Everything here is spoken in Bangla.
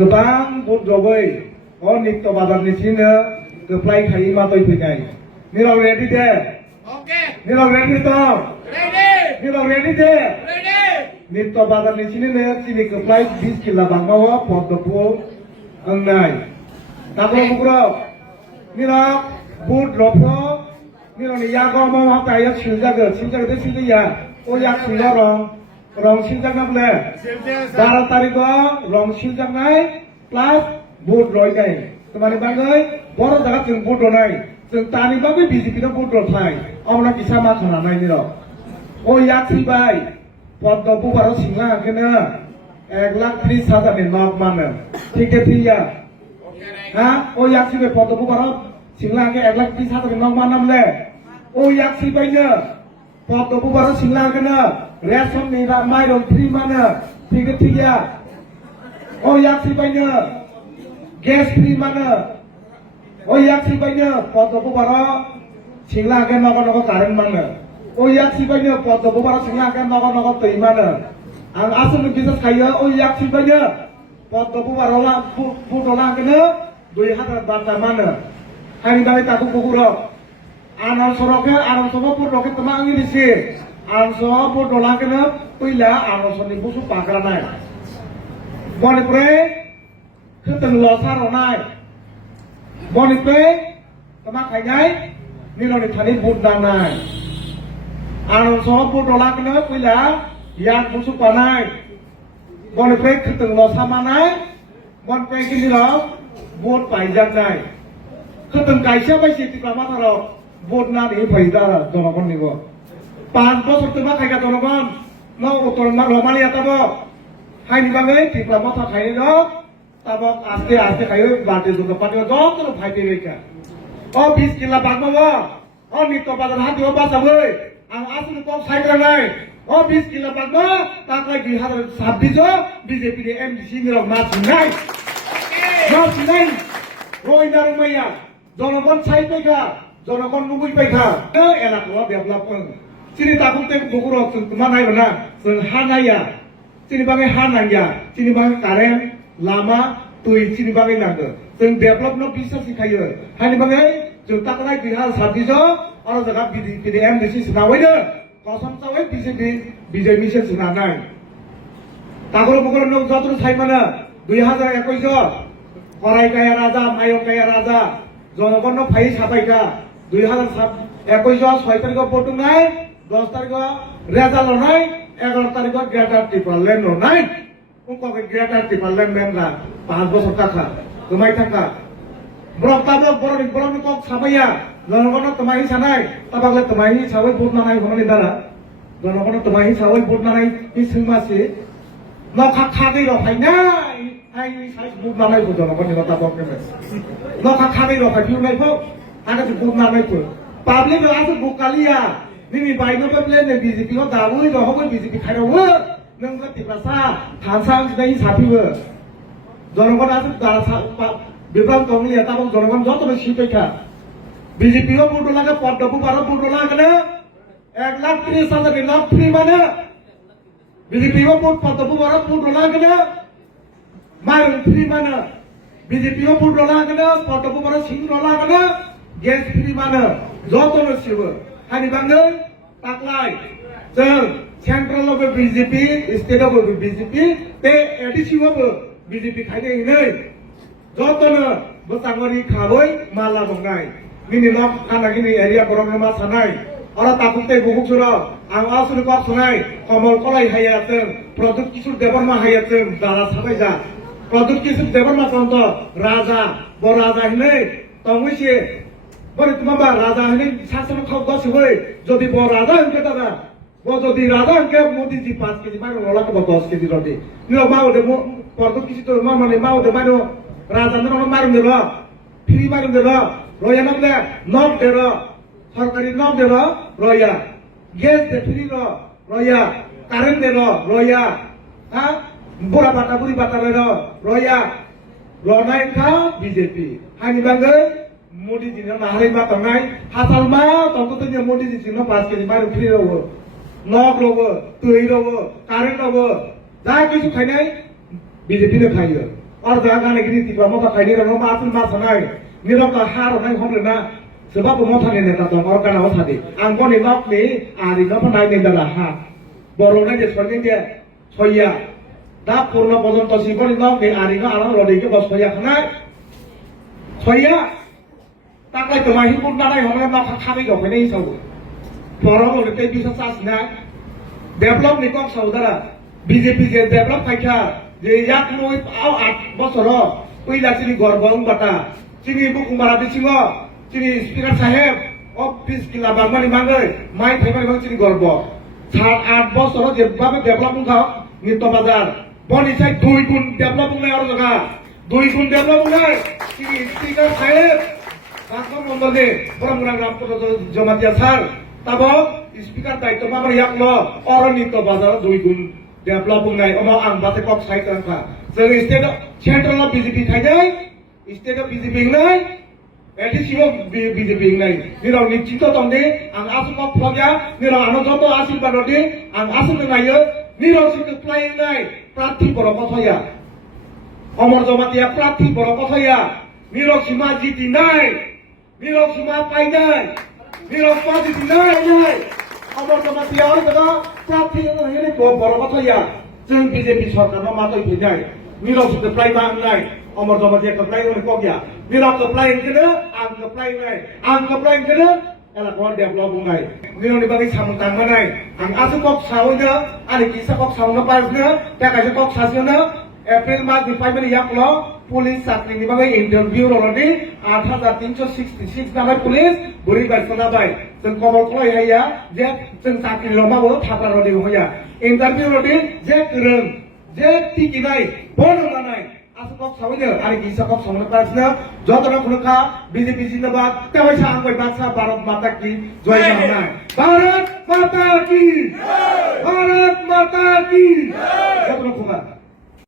गोबां बुट रबै नित्य बाजारनि सिनो गोफ्लाय खायै मातै फैनाय निराव रेडि दे निराव रेडि दं निराव रेडि दे नित्य बाजारनि सिनो चिनि गोफ्लाय 20 किला बांमावा पद्मफु अंनाय तागो बुग्रो निराव बुट रफो निराव यागो मावा ताया सिलजागो दे सिलिया ओ याग सिला रं सिलजागनाबले 12 तारिखो रं सिलजागनाय प्लास बुट रयनाय तमाने बागै बर' जागा जों बुट रनाय जों तानिबाबो बीजेपी न बुट रथाय अमना किसा मा खानानाय निर ओ याग सिबाय पद्मफु बारो सिंला आकेनो 1,30,000 नि नक मानो ठीक है ठीक है हाँ ओ याग सिबाय पद्मफु बारो सिंला आके 1,30,000 नि नक मानमले ओ याग सिबायनो पद्मफु बारो सिंला आकेनो रेशन नि माइरं फ्री मानो ठीक है ठीक है ओ याग सिबायनो गैस फ्री मानो ओ याग सिबायनो पद्मफु बारो सिंला आके नगर कारेन्ट मानो ओ याग सिबायनो पद्मफु बारो सिंला आके नगर दै मानो आं आसुनि बिजनेस खायो ओ याग सिबायनो पद्मफु बारो ला बुटला आकेनो 2,000 बाटा मानो हानि दाय ताकु गुगुरो आनाल सरके आनाल समा पुरके तमा आंनि दिसि आनाल समा पुरला आकेनो पहिला आनाल सनि बुसु पाग्रानाय बनिफ्राय खतन लसा रनाय बनिफ्राय तमा खायनाय निलनि थानि बुट दानाय आनाल समा पुरला आकेनो पहिला याग बुसु पानाय बनिफ्राय खतन लसा मानाय बनिफ्राय किनिरो बुट पाइजानाय खतन कायसा बायसे तिक्ला माथारो बुट ना नि फैदा जनगण निबो 5 बছর तमा खायगा जनगण न उत्तर मा रमानि आताबो हायनि बागै तिक्ला माथा खायनो द ताबो आस्ते आस्ते खायो बाटे जुग पाटियो जतरो फाइते रेखा ओ 20 किला बागमाबो ओ नित्य बाजार हातियो बासाबै आं आसुनि पक साइग्रानाय ओ 20 किला बागमा ताकलाय 2026 बीजेपी नि एमडीसी निराव नाचिनाय रयना रमैया जनगण साइबायखा जनगण नुबैबायखा एलाखौ डेभलपमेन्ट चिनि ताकुते बुकुरो मा नायबना जों हा नाया चिनि बागै हा नाया चिनि बागै कारेन्ट लामा दै चिनि बागै नांगो जों डेभलपमेन्ट बिसार सिखायो हानि बागै जों ताकलाय 2026 आरो जगा बीजेपी एमडीसी सिनावैनो कसम चावै बीजेपी से सिनानाय तागरो बुकुरो नो जतरो थाइमाना 2021 करायकाया राजा मायकाया राजा जनगण फाइ साबायका 2021 6 तारिख पटुनाय 10 तारिख रेजा लनाय 11 तारिख ग्रेटार टिपारलेण्ड लनाय उनको ग्रेटार टिपारलेण्ड मेनला 5 বছর টাকা তোমাই থাকা ব্রকতাবো বরনি কক সাবাইয়া जनगण তোমাই সানাই তাবাগলে তোমাই সাবাই ভোট নানাই হমানি দারা जनगण তোমাই সাবাই ভোট নানাই ই সিংমাসি নখা খাগৈ রফাইনাই हाय साइज बुट नानाय को जनगण नि बाता बकेमे नखा खानै रफाय पिउनाय फो आगा जो बुट नानाय फो पाब्लिक आसु बुकालिया निनि बायनो बेले ने बीजेपी को दाबुय रहबो बीजेपी खायरावो नोंबो तिपासा थानसा सिनाय साफिबो जनगण आसु दासा बिब्राम कमलिया ताबो जनगण जतनो सिटैखा बीजेपी को बुट लागे पद्मफु बारो बुट लागने 1,30,000 नि नक फ्री माने बीजेपी को बुट पद्मफु बारो बुट लागने माइरं फ्री मानो बीजेपी को बुट लागने पद्मफु बारो सिं लागने गैस फ्री मानो जतनो सिबो हानि बांगै ताकलाय जों सेंट्रलावबो बीजेपी स्टेटआवबो बीजेपी ते एडिसिआवबो बीजेपी खायनै नै जतनो बोसांगरि खाबै माला बंगाय मिनि नक कानागिनि एरिया बरंगे मा सानाय अरा ताकुते बुकुसुरा आं आसुनि कक सनाय कमल कलाय हायातों प्रदुत किशोर देबरमा हायातों दारा साबायजा प्रदुत किशोर देबरमा तंत राजा ब राजा हिनै तंगैसे बरे तुमाबा राजा हिनै शासन खाव गसबै जदि ब राजा हनके दादा ब जदि राजा हनके मोदी जी 5 केजी मारो लला को 10 केजी रदि निरो मावदे प्रदुत किशोर मा माने मावदे मानो राजा नरो मारो देबा फ्री मारो देबा रया नबले नक देरो सरकारी नक देरो रया गैस दे फ्री रया कारेन्ट देरो रया हा बुरा बाटा बुरी बाटा रया रनाय खा बीजेपी हानि बांगै मोदी जी न नाहरै बाटांनाय हासालमा तंगतनि मोदी जी सिनो 5 केजी मारो फ्री रवो नक रवो दै रवो कारेन्ट रवो जा किछु खायनाय बीजेपी ने खायो আর জায়গানে গিয়ে তীব্র মতো খাইনি রঙ মা আসুন মা সানাই নিরকা হার হনাই হমলে না sebab pemotongan yang kata orang awak tadi, angkon ni bak ni, hari ni pun naik ni dah ha, borongnya je seperti dia, soya, dah purna poton tosi pun ni bak ni, hari ni alam lori ke bos soya kena, soya, tak lagi kemahi pun dah naik, orang bak kami kau kena isau, borong lori tu bisa sas na, develop ni kau saudara, BJP je develop kaya, je yak lui awak at bos orang, pilih sini gorbong bata, sini buku marabi singo. Sini speaker sahib, office kila bangmani bangai, mai thaibai bang sini gorbo. 7-8 বছর যেভাবে ডেভেলপমেন্ট খাও নিত্য বাজার বনি চাই 2 গুণ ডেভেলপমেন্ট নাই আর জায়গা 2 গুণ ডেভেলপমেন্ট নাই sini speaker sahib, কাকর মন্ডলে বড়মুরা গ্রাম পঞ্চায়েত জমাতিয়া স্যার তাবো স্পিকার দায়িত্ব আমার ইয়াকলো আর নিত্য বাজার 2 গুণ ডেভেলপমেন্ট নাই আমার আং বাতে কক সাইট রাখা जों স্টেট সেন্ট্রাল বিজেপি থাইনাই স্টেট বিজেপি নাই এটি ছিল বিজেপি নাই নিরাও নিশ্চিত তন্দে আং আসুক ফ্লগা নিরাও আনো যত আশীর্বাদ দে আং আসুক নাইও নিরাও সিকে প্লাই নাই প্রার্থী বড় কথায়া অমর জমাতিয়া প্রার্থী বড় কথায়া নিরাও সীমা জিতি নাই নিরাও সীমা পাই নাই নিরাও পা জিতি নাই নাই অমর জমাতিয়া আর কথা প্রার্থী হেলে বড় কথায়া जों বিজেপি সরকার মাতই ফিনাই নিরাও সিকে প্লাই মা নাই অমর জমাতিয়া কপ্লাই হলে কগিয়া নিরাও কপ্লাই কেনে আং কপ্লাই নাই আং কপ্লাই কেনে এলা কোন ডেভেলপ নাই নিরাও নি বাকি সামতাং নাই আং আসু কক সাউইনা আনি কিসা কক সাউনা পাইনা তাকাইছে কক সাসিনা এপ্রিল মাস ডিপার্টমেন্ট ইয়াকলো পুলিশ চাকরিনি বাকি ইন্টারভিউ রলনি 8366 নাম্বার পুলিশ বুড়ি বাইসনা বাই जों खबर खय हाया जे जों साख्रि रमाबो थाब्रा रदि होया इन्टारभिउ रदि जे गोरों जे टिकिनाय बन होनाय आसुकक सावैनो आरो गिसाकक संनो पासना जतन खुलखा बीजेपी जिंदाबाद तेबायसा आंगय बादशा भारत माता की जय भारत माता की भारत माता की